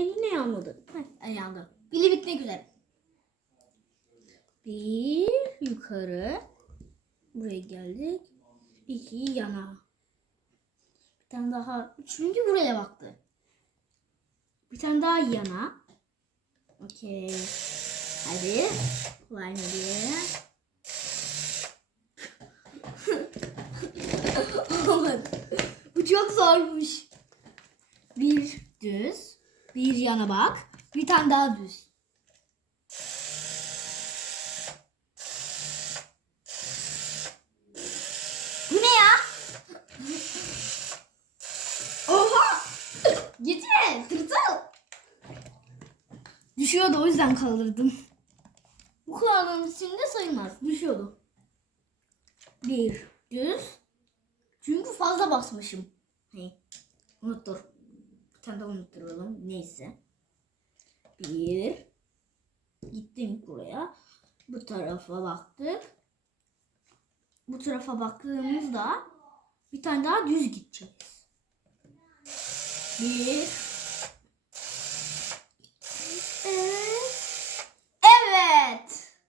Yine yanmadı. Ay yandı. Pili bitmek üzere. Bir yukarı. Buraya geldik. İki yana. Bir tane daha. Çünkü buraya baktı. Bir tane daha yana. Okey. Hadi. Kolay mı diye. Bu çok zormuş. Bir düz. Bir yana bak. Bir tane daha düz. Bu ne ya? Oha! Gitme tırtıl. Düşüyordu o yüzden kaldırdım. Bu kulağının içinde sayılmaz. Düşüyordu. Bir düz. Çünkü fazla basmışım. Hey. Unuttur. Tane daha unutturalım. Neyse. Bir. Gittim buraya. Bu tarafa baktık. Bu tarafa baktığımızda bir tane daha düz gideceğiz. Bir.